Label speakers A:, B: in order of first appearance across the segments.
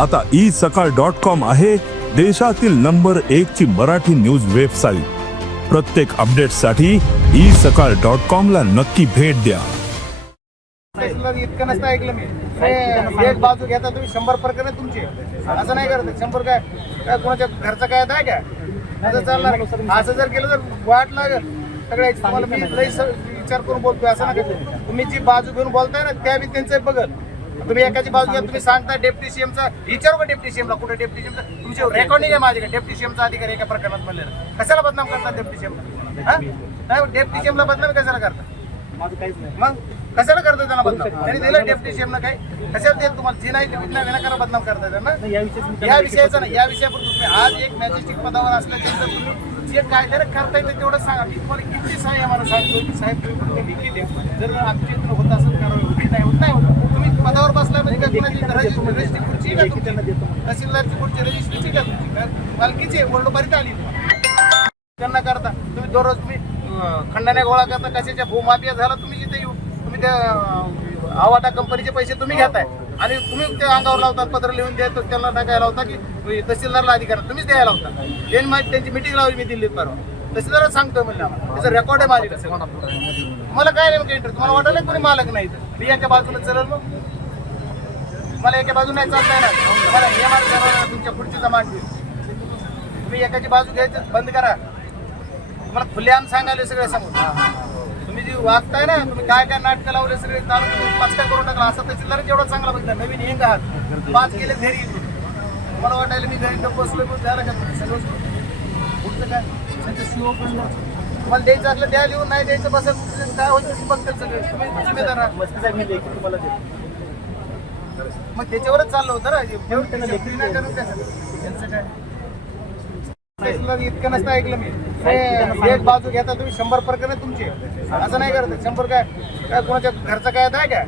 A: आता ई सकाळ dot com आहे देशातील नंबर एक ची मराठी न्यूज वेबसाईट. प्रत्येक अपडेटसाठी ई सकाळ डॉट कॉम ला नक्की भेट द्या.
B: इतकं नसतं ऐकलं मी. एक बाजू घेता तुम्ही शंभर प्रकरण तुमचे. असं नाही करत. शंभर काय? काय कोणाच्या घरचं काय आहे काय असं चालणार. असं जर केलं तर वाट लागेल. सगळ्या तुम्हाला मी विचार करून बोलतोय. असं नका तुम्ही जी बाजू घेऊन बोलताय ना त्या मी त्यांचं बघत. तुम्ही एकाची बाजू घ्या तुम्ही सांगता डेप्टी सीएमचा विचारू का डेप्टी सीएमला कुठे डेप्टी सीएमचा तुमचे रेकॉर्डिंग आहे माझ्याकडे डेप्टी सीएमचा अधिकारी एका प्रकरणात म्हणलेलं? कशाला बदनाम करतात डेप्टी सीएमला नाही डेप्टी सीएमला बदनाम कशाला
C: नाही.
B: मग? कशाला करताय त्यांना बदनाम? त्यांनी दिलं डेप्टी सीएम काय कशाला देईल तुम्हाला? जी नाही विना विनाकारण बदनाम करताय त्यांना?
C: या विषयी
B: या विषयाचं नाही. या विषयावर तुम्ही आज एक मॅजेस्टिक पदावर असल्याच्यानंतर तुम्ही जे कायद्याने करता येईल तेवढं सांगा. मी तुम्हाला किती साहेब आम्हाला सांगतो की साहेब तुम्ही कुठे लिखित द्या जर इथून होत असेल कारवाई होती नाही होत नाही होत. तहसीलदारची पुढची रजिस्ट्रीची का तुमची? मालकीची आली त्यांना करता. तुम्ही दररोज तुम्ही खंडाने गोळा करता कशाच्या भूमाफिया झाला तुम्ही जिथे येऊ तुम्ही त्या आवाटा कंपनीचे पैसे तुम्ही घेताय. आणि तुम्ही ते अंगावर लावतात पत्र लिहून देतो त्यांना टाकायला लावता की तहसीलदारला अधिकार तुम्हीच द्यायला लावता. त्यांनी माहिती त्यांची मिटिंग लावली मी दिल्लीत परवा. तहसीलदारच सांगतोय म्हणलं त्याचं रेकॉर्ड आहे माझ्याकडे मला काय नेमकं इंटरेस्ट तुम्हाला वाटायला कोणी मालक नाही. मी एका बाजूला चलल मग? मला एका बाजूने नाही चालता ना? मला हे मार्ग तुमच्या पुढची जमान तुम्ही एकाची बाजू घ्यायचं बंद करा. तुम्हाला खुलेआम सांगायला सगळे समोर. तुम्ही जी वागताय ना तुम्ही काय काय नाटकं लावले सगळे तुम्ही पाचका करून टाकला असं तहसीलदार जेवढा चांगला बघितला. नवीन हेंग आहात. पाच गेले घरी मला वाटायला मी घरी बसलो झालं का तुम्ही? सगळं पुढचं काय? त्यांचं शिव पण तुम्हाला द्यायचं असलं द्या लिहून नाही द्यायचं बसेल काय होतं ते बघतील सगळे. तुम्ही जिम्मेदार
C: लेखी तुम्हाला
B: मग त्याच्यावरच चाललं होतं ना नाही? त्यांचं काय? इतकं नसतं ऐकलं मी. एक बाजू घेता तुम्ही शंभर प्रकरण तुमचे. असं नाही करत. शंभर काय? काय कोणाच्या घरचं काय आहे काय?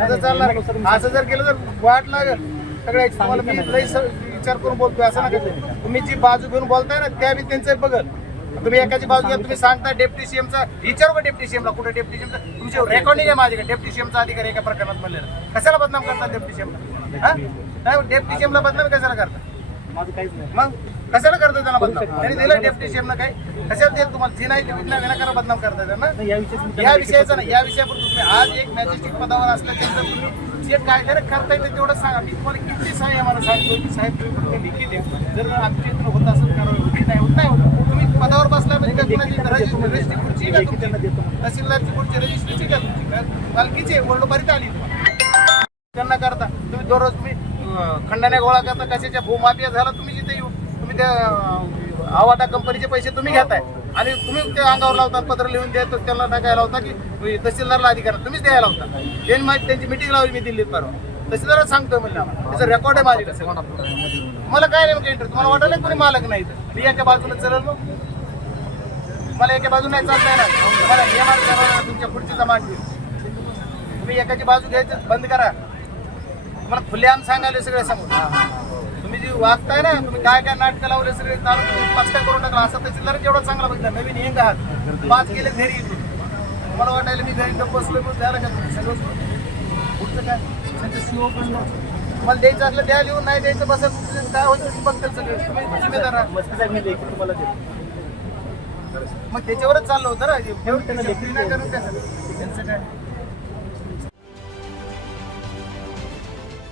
B: असं चालणार. असं जर केलं तर वाट लागेल. सगळ्या तुम्हाला मी लई विचार करून बोलतोय असं करू. तुम्ही जी बाजू घेऊन बोलताय ना त्या बी त्यांचं बघल. तुम्ही एकाची बाजू घ्या तुम्ही सांगता डेप्टी सीएमचा विचारू का डेप्टी सीएमला कुठे डेप्टी सीएमचा तुमचे रेकॉर्डिंग आहे माझ्याकडे डेप्टी सीएमचा अधिकारी एका प्रकरणात म्हणलेलं कशाला बदनाम करतात डेप्टी सीएमला नाही डेप्टी सीएमला बदनाम कशाला करतात
C: माझं काहीच नाही.
B: मग? कशाला करताय त्यांना बदनाम? त्यांनी दिलं डेप्टी सीएमला काय कशाला देईल तुम्हाला? जी नाही विना विनाकारण बदनाम करताय त्यांना?
C: या विषयी
B: या विषयाचं नाही. या विषयावर तुम्ही आज एक मॅजेस्टिक पदावर असल्याच्यानंतर तुम्ही जे कायद्याने करता येईल तेवढं सांगा. मी तुम्हाला किती साहेब आम्हाला सांगतो की साहेब तुम्ही लिखित द्या जर आमच्या इथून होत असेल कारवाई होती नाही होत नाही होत. तुम्ही पदावर बसलाय म्हणजे रजिस्ट्री पुढची का
C: लेखी
B: तुमची? तहसीलदारची पुढची रजिस्ट्रीची का तुमची? काय? मालकीची आहे. वर्डोबारीत आली तुम्हाला. त्यांना करता. तुम्ही दररोज तुम्ही खंडाने गोळा करता. कशाच्या भूमाफिया झाला तुम्ही जिथे तुम्ही त्या आवाटा कंपनीचे पैसे तुम्ही घेताय. आणि तुम्ही ते अंगावर लावतात पत्र लिहून देतो त्यांना टाकायला लावता की तहसीलदारला अधिकार तुम्हीच द्यायला लावता. त्यांनी माहिती त्यांची मिटिंग लावली मी दिल्लीत परवा. तहसीलदारच सांगतोय म्हणजे आम्हाला. त्याचं रेकॉर्ड आहे माझ्याकडे. मला काय नेमकं इंटरेस्ट तुम्हाला वाटलं कोणी मालक नाही तर मी एका बाजूला चलल मग. मला एका बाजूला नाही चालताय ना मला हे मार्ग तुमच्या पुढची जमा तुम्ही एकाची बाजू घ्यायचं बंद करा. तुम्हाला खुलेआम सांगायला सगळे समोर तुम्ही जी वागताय ना तुम्ही काय काय नाटकं लावले सगळे तालुका तुम्ही पाचका करून टाकला असं तहसीलदार जेवढा चांगला बघितला. नवीन हेंग आहात. पाच गेले घरी मला वाटायला मी घरी बसलो पण झालं का? तुम्ही सगळं पुढचं काय? शिव पण तुम्हाला द्यायचं असलं द्या लिहून नाही द्यायचं बसेल काय होतं ते बघतील सगळे. तुम्ही जिम्मेदार आहात
C: तुम्हाला
B: मग त्याच्यावरच चाललं होतं ना नाही करून काय? त्यांचं काय?